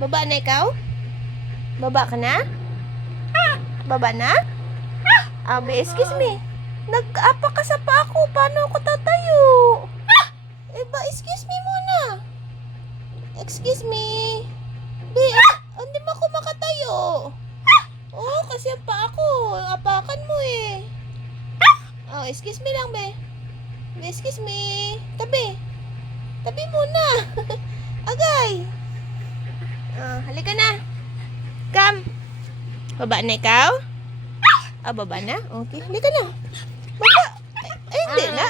Baba na ikaw? Baba ka na? Baba na? Excuse me. Nag-apa ka sa paa ko. Paano ako tatayo? Excuse me muna. Excuse me. Be, hindi mo ako makatayo. Oh, kasi ang paa ko. Apakan mo eh. Excuse me lang, be. Excuse me. Tabi. Tabi muna. Agay. Halika na. Come. Baba na ikaw? Baba na? Okay. Halika na. Baba. Hindi na.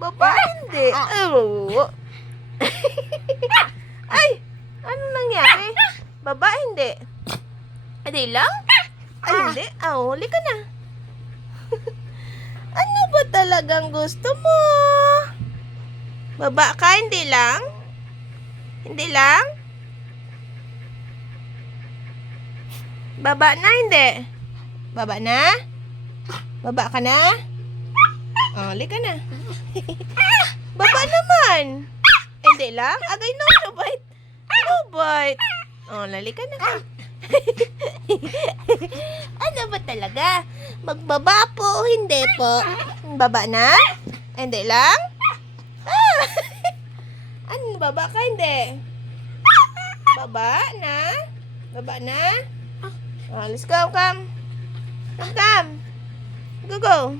Baba, hindi. Ay, ano nangyari? Baba, hindi. Hindi lang? Hindi. Halika na. Ano ba talagang gusto mo? Baba ka, hindi lang? Hindi lang? Baba na, hindi? Baba na? Baba ka na? Halika na. Baba naman. Hindi lang? Agay, no bite. No bite. Halika na. Ano ba talaga? Magbaba po, hindi po. Baba na? Hindi lang? Ano, baba ka, hindi? Baba na? Baba na? Let's go, come. Come. Go, go.